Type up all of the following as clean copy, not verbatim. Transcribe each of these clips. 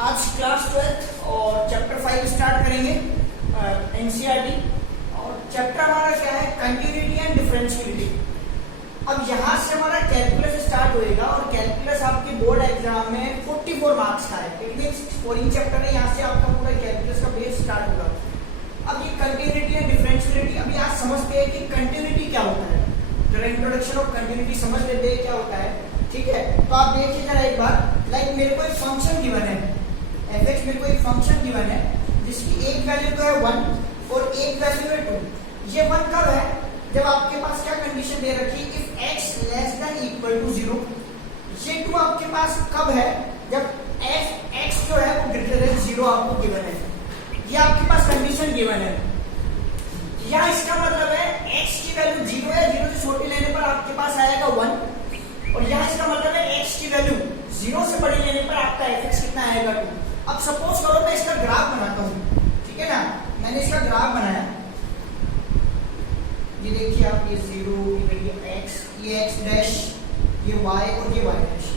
आज क्लास 12 और chapter 5 start करेंगे एनसीईआरटी। और चैप्टर हमारा क्या है, कंटिन्यूटी एंड डिफरेंशियलिटी। अब यहाँ से हमारा कैलकुलस स्टार्ट होएगा और कैलकुलस आपके बोर्ड एग्जाम में 44 मार्क्स का है। इट मींस स्कोरिंग चैप्टर है, यहाँ से आपका पूरा कैलकुलस का बेस स्टार्ट होगा। अब ये कंटिन्यूटी एंड डिफरेंशियलिटी, अभी आज समझते हैं कि कंटिन्यूटी क्या होता है। जरा इंट्रोडक्शन ऑफ कंटिन्यूटी समझ लेते हैं क्या होता है, ठीक है। तो आप देखिए जरा एक बार, लाइक मेरे को एक फंक्शन गिवन है fx, मेरे को एक फंक्शन गिवन है जिसकी एक वैल्यू तो है 1 और एक वैल्यू है 2। ये 1 कब है, जब आपके पास क्या कंडीशन दे रखी है, if x less than equal to 0। ये 2 आपके पास कब है, जब x जो है वो ग्रेटर देन 0 आपको गिवन है। ये आपके पास कंडीशन गिवन है। या इसका मतलब है x की वैल्यू 0 है, 0 से छोटी लेने पर आपके पास आएगा 1। और यहाँ इसका मतलब है x की वैल्यू 0 से बड़ी लेने पर आपका fx कितना आएगा 2। अब सपोज करो मैं इसका ग्राफ बनाता हूँ, ठीक है ना। मैंने इसका ग्राफ बनाया, ये देखिए आप, ये 0, ये x, ये x डैश, ये y और ये y डैश।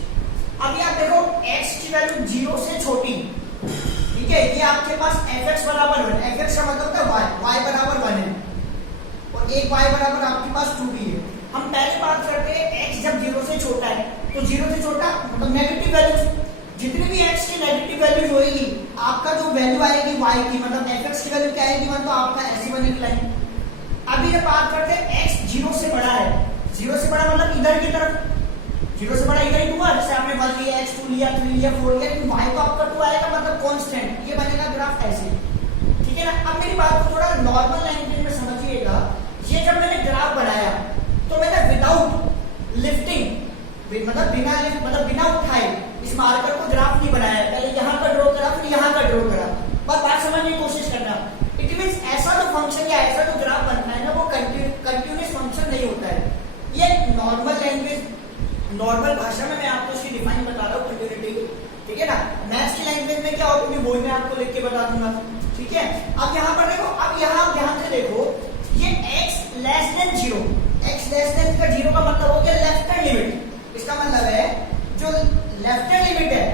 अभी आप देखो x की वैल्यू 0 से छोटी, ठीक है। ये आपके पास fx बराबर 1, fx का मतलब है y बराबर 1 है और एक y बराबर आपके पास 2 भी है। हम पहले बात करते हैं x जब 0 से छोटा है, तो 0 से छोटा मतलब नेगेटिव वैल्यू, जितनी भी x की नेगेटिव वैल्यू होगी, आपका जो वैल्यू आएगी y की, मतलब fx की वैल्यू क्या आएगी 1, तो आपका ऐसी बनेगी लाइन। अभी ये बात करते हैं x 0 से बड़ा है, 0 से बड़ा मतलब इधर की तरफ, 0 से बड़ा इधर ही हुआ। जैसे आपने 1 लिया, x 2 लिया, 3 लिया, 4 लिया, लेकिन y तो आपका 2 आएगा, मतलब कांस्टेंट। ये बनेगा ग्राफ ऐसे, ठीक है ना। अब मेरी बात को थोड़ा नॉर्मल लैंग्वेज में समझिएगा। ये जब मैंने ग्राफ बनाया तो मैंने विदाउट लिफ्टिंग, मतलब बिना लिफ्ट, मतलब बिना उठाए इस मार्कर को ग्राफ नहीं बनाया। पहले यहाँ का ड्रॉ करा, फिर यहाँ का ड्रॉ करा। बस बात समझने की कोशिश करना। इट मींस ऐसा जो फंक्शन या ऐसा जो ग्राफ बनता है ना, वो कंटिन्यूअस फंक्शन नहीं होता है। ये नॉर्मल लैंग्वेज, नॉर्मल भाषा में मैं आपको इसकी डिफाइन बता रहा हूँ कंटिन्यूटी की, ठीक है ना। मैथ्स की लैंग्वेज में क्या होगा, मैं बोल में आपको लिख के बता दूंगा, ठीक है। अब यहाँ पर देखो, अब यहाँ ध्यान से देखो, ये x less then 0, x less then का 0 का मतलब हो गया लेफ्ट हैंड लिमिट। इसका मतलब है जो लेफ्ट हैंड लिमिट है,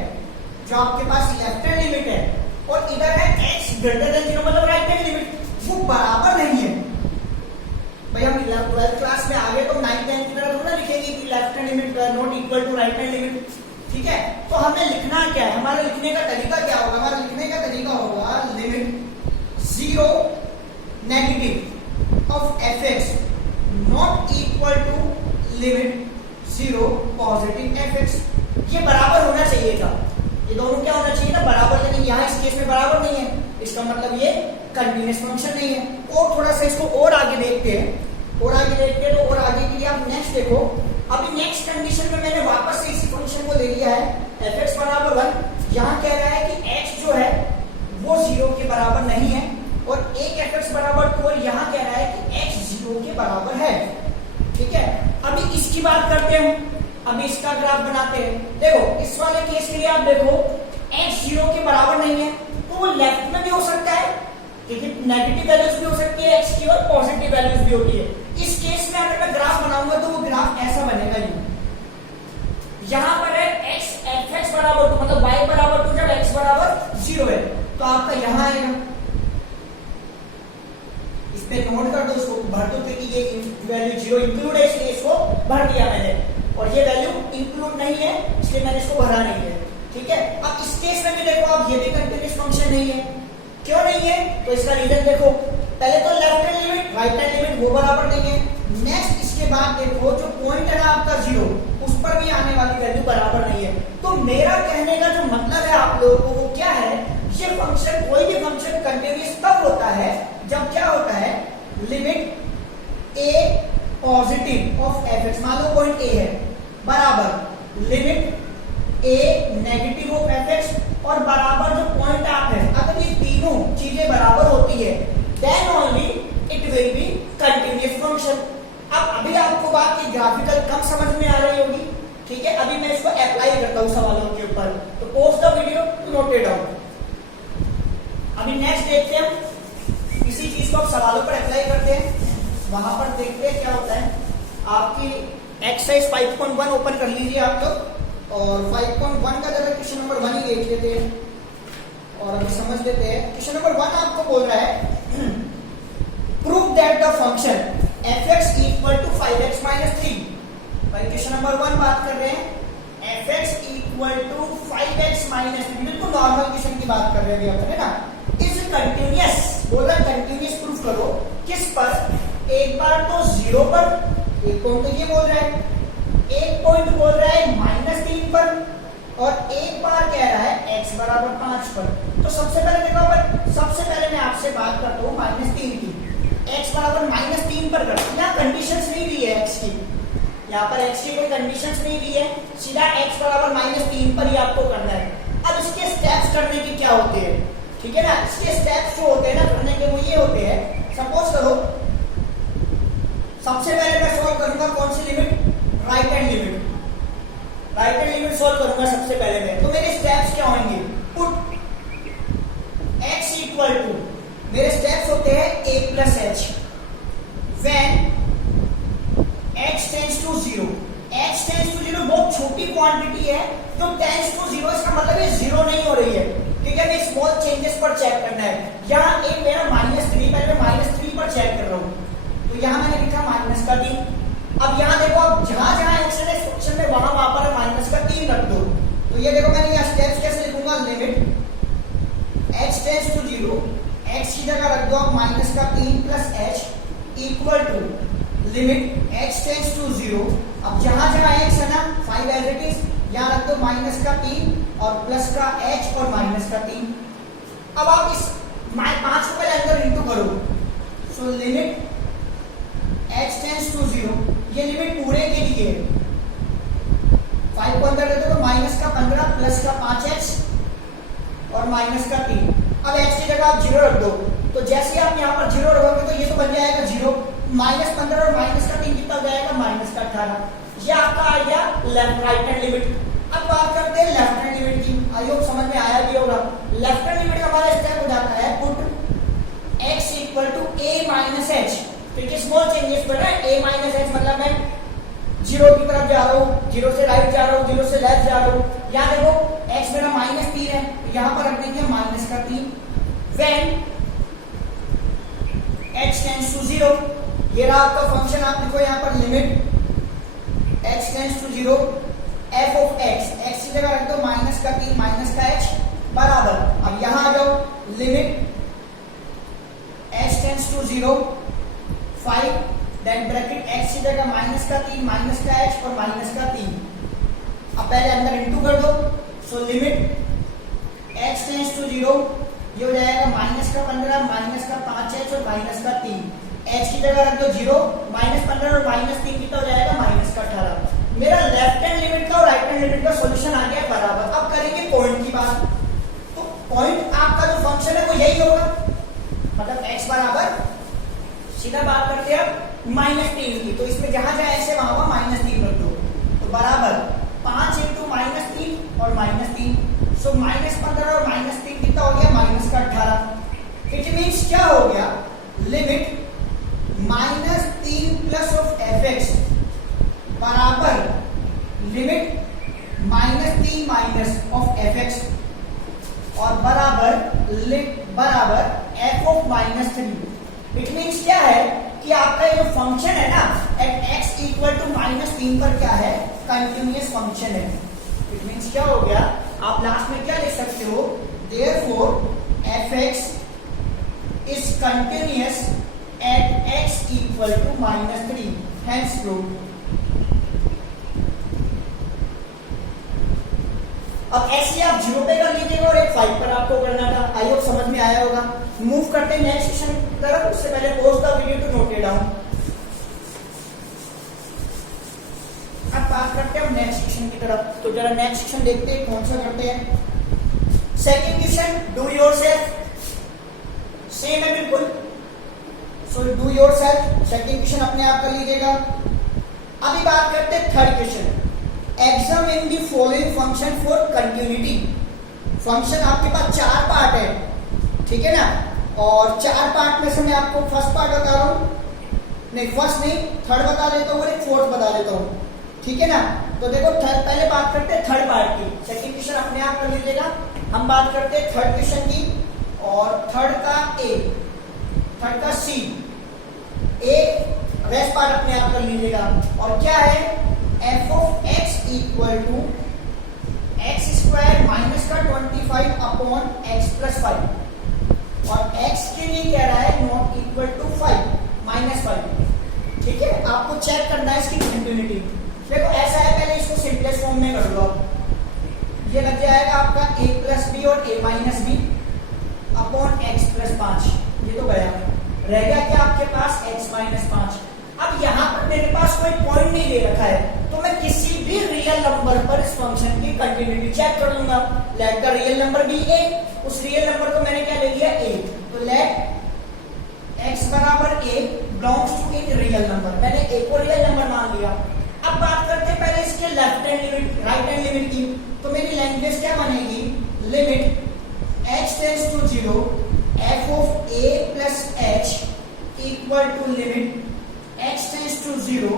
जो आपके पास लेफ्ट हैंड लिमिट है, और इधर है x ग्रेटर देन 0 मतलब राइट हैंड लिमिट, वो बराबर नहीं है। भाई हम 12th क्लास में आगे तो 9th 10th की तरह थोड़ा लिखेंगे कि left hand limit not equal to right hand limit, ठीक है। तो हमें लिखना क्या है, हमारा लिखने का तरीका क्या होगा, हमारा लिखने का तरीका होगा limit 0 negative of fx not equal to limit 0 positive fx। ये बराबर होना चाहिए था, ये दोनों क्या होना चाहिए था, बराबर। लेकिन यहाँ इस केस में बराबर नहीं है, इसका मतलब ये कंटीन्यूअस फंक्शन नहीं है। और थोड़ा सा इसको और आगे देखते हैं, और आगे देखते हैं। तो और आगे के लिए आप नेक्स्ट देखो। अभी नेक्स्ट कंडीशन में मैंने वापस से इसी फंक्शन को ले लिया है, fx बराबर 1। यहाँ कह रहा है कि x जो है वो 0 के बराबर नहीं है, और एक fx बराबर 2, और यहाँ कह रहा है कि x 0 के बराबर है, ठीक है। अभी इसकी बात करते हैं, अभी इसका ग्राफ बनाते हैं। देखो इस वाले केस के लिए आप देखो, x 0 के बराबर नहीं है, तो वो लेफ्ट में भी हो सकता है, क्योंकि नेगेटिव वैल्यूज भी हो सकती है x की और पॉजिटिव वैल्यूज भी होती है। इस केस में अगर मैं ग्राफ बनाऊंगा तो वो ग्राफ ऐसा बनेगा। यहाँ पर है x fx बराबर 2, मतलब y बराबर 2 जब x बराबर 0 है, तो आपका यहाँ आएगा। इस पे नोट कर दो, इसको भर दो, क्योंकि ये वैल्यू 0 इंक्लूड है, इसलिए इसको भर दिया मैंने, और ये वैल्यू इंक्लूड नहीं है, इसलिए मैंने इसको भरा नहीं है, ठीक है। अब इस केस में भी देखो आप, ये भी कंटीन्यूअस फंक्शन नहीं है। क्यों नहीं है, तो इसका रीजन देखो। पहले तो left hand limit right hand limit वो बराबर नहीं है। नेक्स्ट इसके बाद देखो, जो पॉइंट है ना आपका 0, उस पर भी आने वाली वैल्यू बराबर नहीं है। तो मेरा कहने का जो मतलब है आप लोगों को, वो क्या है, ये फंक्शन, कोई भी फंक्शन कंटीन्यूअस तब होता है जब क्या होता है, limit a positive of fx, मान लो पॉइंट a है, बराबर limit a negative of fx, और बराबर जो पॉइंट आप है, अगर ये तीनों चीजें बराबर होती है, then only it will be continuous function. अब अभी आपको बात की ग्राफिकल कम समझ में आ रही होगी, ठीक है। अभी मैं इसको अप्लाई करता हूँ सवालों के ऊपर, तो pause the video to note it down. अभी नेक्स्ट देखते हैं, इसी चीज को आप सवालों पर अप्लाई करते हैं। वहां पर देखते हैं क्या होता है। आपकी एक्सरसाइज 5.1 ओपन कर लीजिए आप लोग, और 5.1 का जरा क्वेश्चन नंबर 1 ही देख लेते हैं। समझ लेते हैं। क्वेश्चन नंबर 1 आपको बोल रहा है prove that the function fx equal to 5x minus 3। भाई क्वेश्चन नंबर 1 बात कर रहे हैं fx equal to 5x minus 3, बिल्कुल नॉर्मल क्वेश्चन की बात कर रहे हैं अपन, है ना। इज कंटिन्यूअस, बोल रहा है कंटिन्यूअस प्रूफ करो, किस पर? एक बार तो 0 पर, एक पॉइंट तो ये बोल रहा है, एक पॉइंट बोल रहा है -3 पर, और एक बार कह रहा है x बराबर 5 पर। तो सबसे पहले देखो अपन, सबसे पहले मैं आपसे बात करता हूँ -3 की, x बराबर -3 पर करते हैं। यहाँ कंडीशंस नहीं दी है x की, यहाँ पर x की कोई कंडीशंस नहीं दी है, सीधा x बराबर -3 पर ही आपको करना है। अब इसके स्टेप्स करने के क्या होते हैं, ठीक है ना। इसके स्टेप्स जो होते हैं ना करने के, वो ये होते हैं, सपोज करो सबसे पहले मैं सॉल्व करूंगा कौन सी limit, right hand limit, right hand limit solve करूंगा सबसे पहले मैं। तो मेरे स्टेप्स क्या होंगे, पुट x इक्वल टू, मेरे स्टेप्स होते हैं a plus h, when x tends to 0, x tends to 0 बहुत छोटी क्वांटिटी है, तो टेंड्स टू 0 इसका मतलब ये 0 नहीं हो रही है, ठीक है। मैं स्मॉल चेंजेस पर चेक करना है। यहाँ एक मेरा -3, पहले मैं -3 पर चेक कर रहा हूँ, तो यहाँ मैंने लिखा -3। अब यहाँ देखो, अब जहां जहां x है फंक्शन में वहां पर -3 रख दो। तो ये देखो मैंने यहाँ स्टेप्स कैसे लिखूंगा, limit x tends to 0, x की जगह रख दो आप -3 plus h equal to limit x tends to 0। अब जहां जहां x है ना 5 एज इट इज, यहाँ रख दो -3 और प्लस का h और -3। अब आप इस 5 को अंदर इंटू करो, so limit x tends to 0, ये लिमिट पूरे के लिए 5 को अंदर रख दो तो -15 प्लस का 5x और -3। अब x की जगह आप 0 रख दो, तो जैसे आप यहाँ पर 0 रखोगे तो ये तो बन जाएगा 0, -15 और -3 कितना हो जाएगा, -18। ये आपका आ गया लेफ्ट राइट हैंड लिमिट। अब बात करते हैं लेफ्ट हैंड लिमिट की, आई होप समझ में आया भी होगा। लेफ्ट हैंड लिमिट हमारा स्टेप हो जाता है put x equal to a minus h, ठीक है। स्मॉल चेंजेस पर है, a माइनस h मतलब मैं 0 की तरफ जा रहा हूँ, 0 से राइट जा रहा हूँ, 0 से लेफ्ट जा रहा हूँ। यहाँ देखो x मेरा -3 है, तो यहाँ पर रख देंगे -3, व्हेन x टेंड्स टू 0, ये रहा आपका फंक्शन। आप देखो यहाँ पर limit x tends to 0 f of x, x की जगह रख दो -3 का h बराबर। अब यहाँ आ जाओ, limit x tends to 0 5, then bracket x की जगह -3 का h और -3। अब पहले अंदर इंटू कर दो, so limit x tends to 0, ये हो जाएगा -15 -5h और -3। h की जगह रख दो 0, -15 और -3 कितना हो जाएगा, -18। मेरा लेफ्ट हैंड लिमिट का और राइट हैंड लिमिट का सॉल्यूशन आ गया बराबर। अब करेंगे पॉइंट की बात, तो पॉइंट आपका जो फंक्शन है वो यही होगा, मतलब x बराबर, सीधा बात करते हैं -3 की, तो इसमें जहां जहां ऐसे वहां वहां -3 रख दो, तो बराबर 5 × -3 और -3, सो -15 और -3 कितना हो गया, -18। इट मींस क्या हो गया, लिमिट -3 प्लस ऑफ fx बराबर लिमिट -3 माइनस ऑफ fx और बराबर f ऑफ -3। इट मींस क्या है कि आपका ये जो फंक्शन है ना एट x इक्वल टू -3 पर क्या है, कंटिन्यूअस फंक्शन है। इट मींस क्या हो गया, आप लास्ट में क्या लिख सकते हो, therefore fx is continuous at x equal to -3, hence proved. अब ऐसे आप 0 पे कर लीजिएगा और एक 5 पर आपको करना था। आई होप समझ में आया होगा। मूव करते हैं नेक्स्ट सेक्शन की तरफ, उससे पहले pause the video to note it down. अब बात करते हैं नेक्स्ट सेक्शन की तरफ, तो जरा नेक्स्ट सेक्शन देखते हैं कौन सा करते हैं। Second question, do yourself, same है बिल्कुल, so do yourself. Second question अपने आप कर लीजिएगा। अभी बात करते हैं third question, examine the following function for continuity. Function आपके पास 4 पार्ट है, ठीक है ना, और 4 पार्ट में से मैं आपको फर्स्ट पार्ट बता रहा हूं, नहीं फर्स्ट नहीं थर्ड बता देता हूँ और एक फोर्थ बता देता हूँ, ठीक है ना। तो देखो पहले बात करते हैं थर्ड पार्ट की, सेकंड क्वेश्चन अपने आप कर लीजिएगा। हम बात करते हैं थर्ड क्वेश्चन की। और थर्ड का ए, थर्ड का सी, ए रेस्ट पार्ट अपने आप कर लीजिएगा। और क्या है, f of x equal to x square minus का 25 अपॉन एक्स प्लस 5, और एक्स के लिए कह रहा है नॉट इक्वल टू 5 माइनस 5। ठीक है, आपको चेक करना है इसकी कंटिन्यूटी। देखो ऐसा है, पहले इसको सिंपलेस्ट फॉर्म में कर लो आप। ये लग जाएगा आपका a प्लस बी और a minus b upon x plus 5। ये तो गया, रह गया क्या आपके पास x माइनस 5। अब यहाँ पर मेरे पास कोई पॉइंट नहीं दे रखा है, तो मैं किसी भी रियल नंबर पर इस फंक्शन की कंटिन्यूटी चेक कर लूंगा। Let the real number be a, उस रियल नंबर को मैंने क्या ले लिया a, तो लेट x बराबर a belongs to in real number, मैंने a को रियल नंबर मान लिया। अब बात करते हैं पहले इसके left hand limit, right hand limit की। तो मेरी लैंग्वेज क्या बनेगी, limit x tends to 0 f of a plus h equal to limit x tends to 0,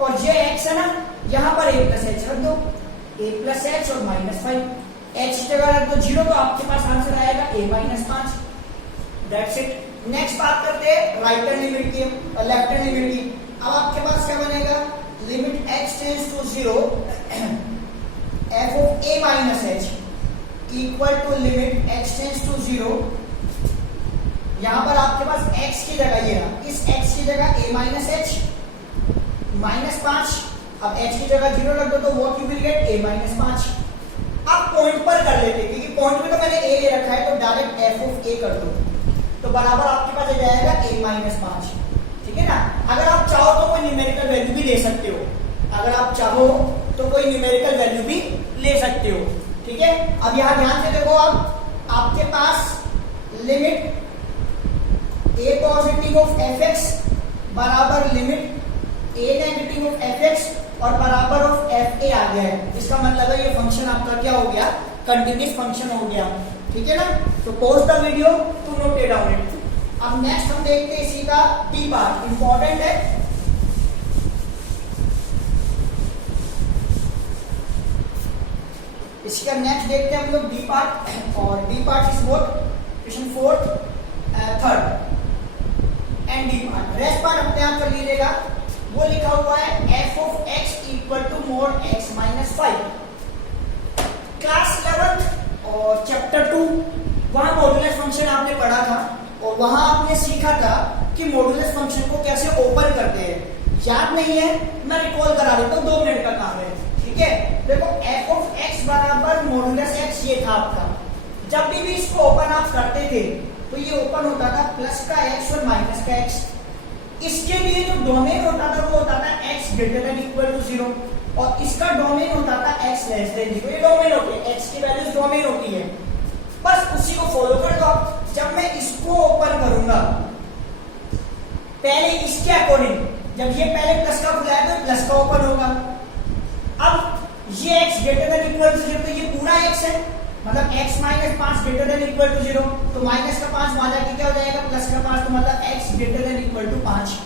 और ये x है ना, यहां पर a प्लस h रख दो, a प्लस h और माइनस 5, h की जगह रख दो 0, तो आपके पास आंसर आएगा a minus 5। That's it. Next बात करते हैं राइट हैंड लिमिट की और लेफ्ट हैंड लिमिट की। अब आपके पास क्या बनेगा, limit x tends to 0 f of a minus h equal to limit x tends to 0, यहां पर आपके पास x की जगह ये रहा, इस x की जगह a माइनस h माइनस 5, अब h की जगह 0 रख दो, तो what you will get a minus 5। अब पॉइंट पर कर लेते, क्योंकि पॉइंट में तो मैंने a ले रखा है, तो डायरेक्ट f ऑफ a कर दो, तो बराबर आपके पास आ जाएगा a माइनस 5। ठीक है ना। अगर आप चाहो तो कोई न्यूमेरिकल वैल्यू भी ले सकते हो, अगर आप चाहो तो कोई न्यूमेरिकल वैल्यू भी ले सकते हो। ठीक है, अब यहां ध्यान से देखो, अब आपके पास limit a positive of fx बराबर limit a negative of fx और बराबर ऑफ fa आ गया है। इसका मतलब है ये फंक्शन आपका क्या हो गया, कंटिन्यूअस फंक्शन हो गया। ठीक है ना। तो pause the video to note it down. अब नेक्स्ट हम देखते हैं इसी का डी पार्ट, इंपॉर्टेंट है। इसका नेक्स्ट देखते हैं हम लोग डी पार्ट, और D part is what, question 4 3rd and D part. Rest part अपने आप कर लीजिएगा। वो लिखा हुआ है f of x equal to mod x minus 5। Class 11th और चैप्टर 2 वहां मॉड्यूलस फंक्शन आपने पढ़ा था, और वहां आपने सीखा था कि मॉड्यूलस फंक्शन को कैसे ओपन करते हैं। याद नहीं है, मैं रिकॉल करा देता हूं, 2 मिनट का काम है। ठीक है, देखो f ऑफ x बराबर मॉड्यूलस x ये था आपका। जब भी इसको ओपन आप करते थे तो ये ओपन होता था प्लस का x और माइनस का x। इसके लिए जो डोमेन होता था वो होता था x greater than equal to 0, और इसका डोमेन होता था x लेस देन 0। ये डोमेन होती है, x की वैल्यूज डोमेन होती है, बस उसी को फॉलो कर दो। जब मैं इसको ओपन करूंगा पहले इसके अकॉर्डिंग, जब ये पहले प्लस का खुला है तो प्लस का ओपन होगा। अब ये x greater than equal to 0, तो ये पूरा x है, मतलब x minus 5 greater than equal to 0, तो माइनस का 5 वहां जाके क्या हो जाएगा, प्लस का 5, तो मतलब x greater than equal to 5।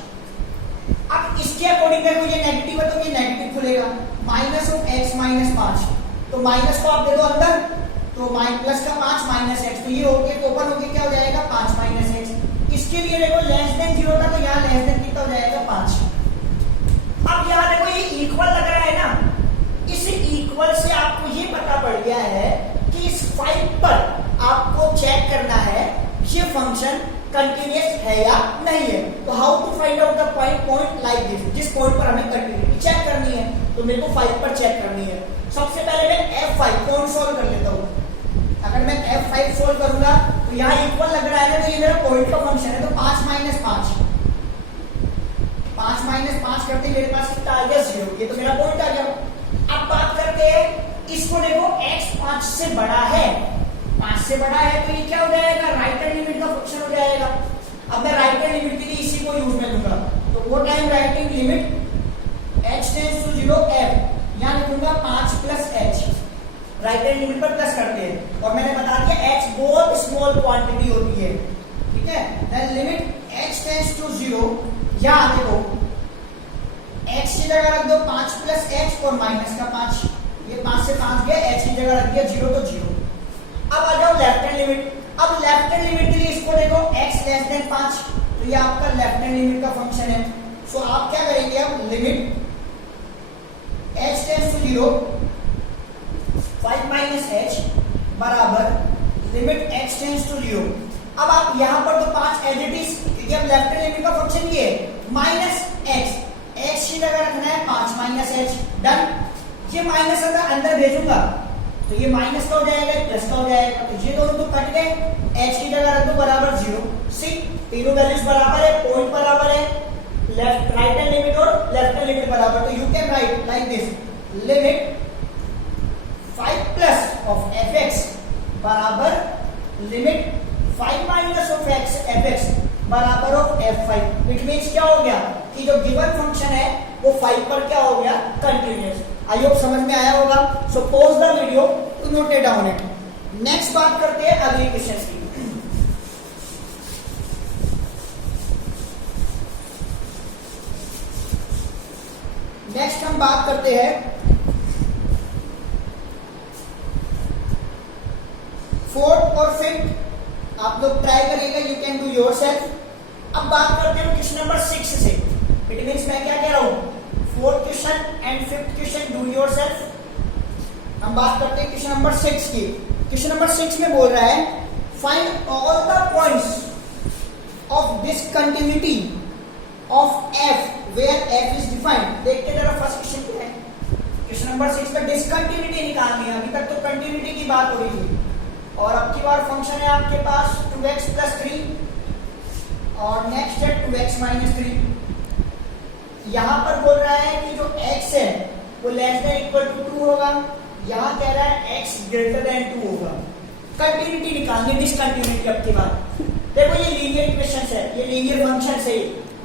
अब इसके अकॉर्डिंग देखो ये नेगेटिव है तो ये नेगेटिव खुलेगा, माइनस ऑफ x माइनस 5, तो माइनस को आप दे दो अंदर, तो प्लस का 5 माइनस x, तो ये हो गया, ओपन हो गया, क्या हो जाएगा 5 माइनस x। इसके लिए देखो लेस देन 0 था, तो यहाँ लेस देन कितना हो जाएगा 5। अब यहाँ देखो ये इक्वल लग रहा है ना, इस इक्वल से आपको ये पता पड़ गया है कि इस 5 पर आपको चेक करना है ये फंक्शन कंटिन्यूअस है या नहीं है। तो how to find out the point like this, जिस पॉइंट पर हमें कंटिन्यूटी चेक करनी है, तो मेरे को 5 पर चेक करनी है। सबसे पहले मैं f5 कौन सोल्व कर लेता हूँ। अगर मैं f5 सोल्व करूंगा तो यहाँ इक्वल लग रहा है ना, तो ये मेरा पॉइंट का फंक्शन है, तो 5 माइनस 5, 5 माइनस 5 करते मेरे पास कितना आ गया 0, ये तो मेरा पॉइंट आ गया। अब बात करते हैं इसको, देखो x 5 से बड़ा है, 5 से बड़ा है तो ये क्या हो जाएगा, राइट हैंड लिमिट का फंक्शन हो जाएगा। अब मैं राइट हैंड लिमिट के लिए इसी को यूज में लूंगा, तो वो time right hand limit h tends to 0 f, यहां लिखूंगा 5 plus h, right hand limit पर प्लस करते हैं, और मैंने बता दिया h बहुत स्मॉल क्वांटिटी होती है। ठीक है, then limit h tends to 0, यहां देखो x की जगह रख दो 5 प्लस h और माइनस का 5, ये 5 से 5 गया, h की जगह रख दिया 0 तो 0। अब आ जाओ लेफ्ट लिमिट। अब लेफ्ट हैंड लिमिट के लिए इसको देखो x लेस देन 5, तो ये आपका लेफ्ट हैंड लिमिट का फंक्शन है। सो आप क्या करेंगे, अब limit h tends to 0 5 minus h बराबर लिमिट x टेंड्स टू 0। अब आप यहां पर तो 5 एज इट इज, क्योंकि अब लेफ्ट हैंड लिमिट का फंक्शन ये है माइनस x की जगह रखना है 5 माइनस h, डन। ये माइनस अंदर भेजूंगा तो ये माइनस का हो जाएगा, प्लस का हो जाएगा, तो ये दोनों तो कट गए, h की जगह रख दो बराबर 0। सी तीनों वैल्यूज बराबर है, पॉइंट बराबर है, लेफ्ट राइट हैंड लिमिट और लेफ्ट हैंड लिमिट बराबर, तो you can right like this, limit 5 plus of fx बराबर limit 5 minus of x fx बराबर ऑफ f5। इट मींस क्या हो गया कि जो गिवन फंक्शन है वो 5 पर क्या हो गया, कंटीन्यूअस। आई होप समझ में आया होगा। So pause the video to note it down it. Next बात करते हैं अगली क्वेश्चन की। नेक्स्ट हम बात करते हैं फोर्थ और फिफ्थ, आप लोग ट्राई करिएगा, यू कैन डू योरसेल्फ। अब बात करते हैं क्वेश्चन नंबर 6 से। इट मींस मैं क्या कह रहा हूं, fourth question and fifth question do yourself. हम बात करते हैं क्वेश्चन नंबर 6 की। क्वेश्चन नंबर 6 में बोल रहा है find all the points of discontinuity of f where f is defined. देखते जरा फर्स्ट क्वेश्चन क्या है। क्वेश्चन नंबर 6 में डिसकंटिन्यूटी निकालनी है। अभी तक तो कंटिन्यूटी की बात हो रही थी, और अब की बार फंक्शन है आपके पास 2x प्लस 3 और नेक्स्ट है 2x माइनस 3। यहां पर बोल रहा है कि जो x है वो लेस देन इक्वल टू 2 होगा, यहां कह रहा है x ग्रेटर देन 2 होगा। कंटिन्यूटी निकालनी, डिसकंटिन्यूटी। अब की बात देखो, ये लीनियर इक्वेशंस है, ये लीनियर फंक्शंस है,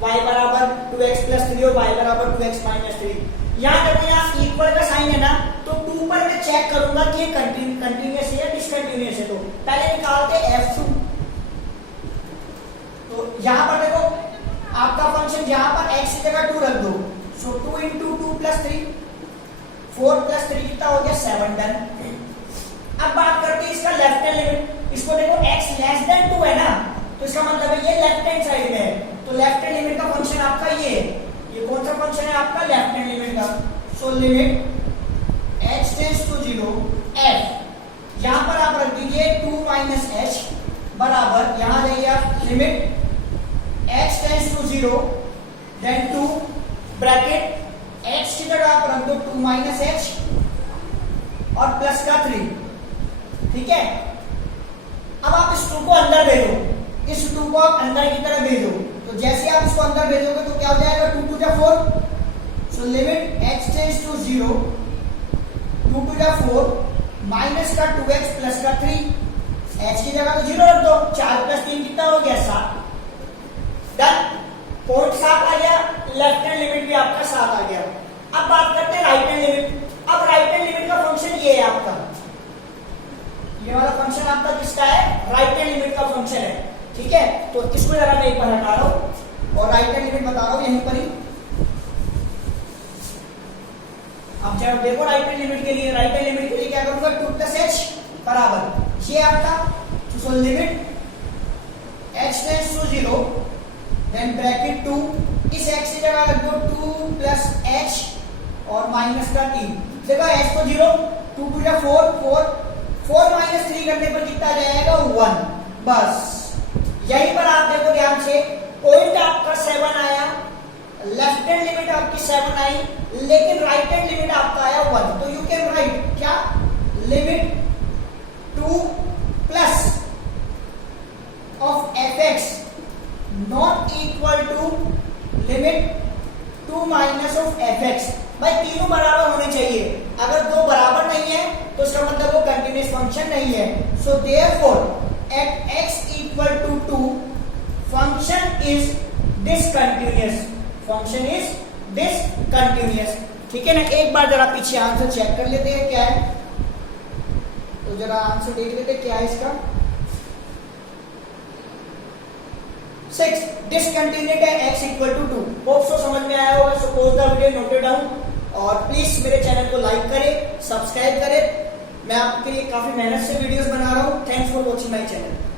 y बराबर 2x प्लस 3 और y बराबर 2x माइनस 3। यहां देखो, यहां इक्वल का साइन है ना, तो 2 पर मैं चेक करूंगा कि ये कंटीन्यूअस है या डिसकंटीन्यूअस है। तो पहले निकालते f2। तो यहां पर देखो आपका फंक्शन, यहां पर x की जगह 2 रख दो, सो 2 इंटू 2 प्लस 3, 4 प्लस 3 कितना हो गया, 7 डन। अब बात करते हैं इसका लेफ्ट हैंड लिमिट। इसको देखो x लेस देन 2 है ना, तो इसका मतलब है ये लेफ्ट हैंड साइड में है, तो लेफ्ट हैंड लिमिट का फंक्शन आपका ये है। ये कौन सा फंक्शन है आपका, लेफ्ट हैंड लिमिट का। So limit h tends to 0 f, यहां पर आप रख दीजिए 2 माइनस h बराबर, यहां जाइए limit h tends to 0 then 2 bracket x की जगह आप रख दो 2 माइनस h और प्लस का 3, ठीक है। अब आप इस 2 को अंदर भेजो, इस 2 को आप अंदर की तरफ भेजो, तो जैसे आप इसको अंदर भेजोगे तो क्या हो जाएगा, 2 to 4, so limit h tends to 0 2 to 4 minus का 2x प्लस का 3, h की जगह तो 0 रख दो, 4 प्लस 3 कितना हो गया, 7 डन। पॉइंट 7 आ गया, लेफ्ट हैंड लिमिट भी आपका 7 आ गया। अब बात करते हैं राइट हैंड लिमिट। अब राइट हैंड लिमिट का फंक्शन ये है आपका, ये वाला फंक्शन आपका किसका है, राइट हैंड लिमिट का फंक्शन है, ठीक है। तो इसको जरा मैं एक बार हटा रहा हूं और राइट हैंड लिमिट बता रहा हूं यहीं पर ही। अब जब देखो राइट हैंड लिमिट के लिए, राइट हैंड लिमिट के लिए क्या करूंगा, 2 प्लस h बराबर ये आपका, so limit h tends to 0 then bracket 2, इस x की जगह रख दो 2 प्लस h और माइनस का 3। देखो h को 0, 2 टू 4, 4 माइनस 3 करने पर कितना जाएगा, 1। बस यहीं पर आप देखो ध्यान से, पॉइंट आपका 7 आया, लेफ्ट हैंड लिमिट आपकी 7 आई, लेकिन राइट हैंड लिमिट आपका आया 1। तो यू कैन राइट क्या, limit 2 plus of fx not equal to limit 2 minus of fx। भाई तीनों बराबर होने चाहिए, अगर दो बराबर नहीं है तो इसका मतलब वो कंटीन्यूअस फंक्शन नहीं है। So therefore at x equal to 2 function is discontinuous, function is discontinuous, ठीक है ना। एक बार जरा पीछे आंसर चेक कर लेते हैं क्या है, तो जरा आंसर देख लेते हैं क्या है इसका। 6 डिसकंटिन्यूट है x equal to 2। Hope so समझ में आया होगा। So pause the video, note it down और प्लीज मेरे चैनल को लाइक करें, सब्सक्राइब करें। मैं आपके लिए काफी मेहनत से वीडियोस बना रहा हूँ। Thanks for watching. Watching my channel.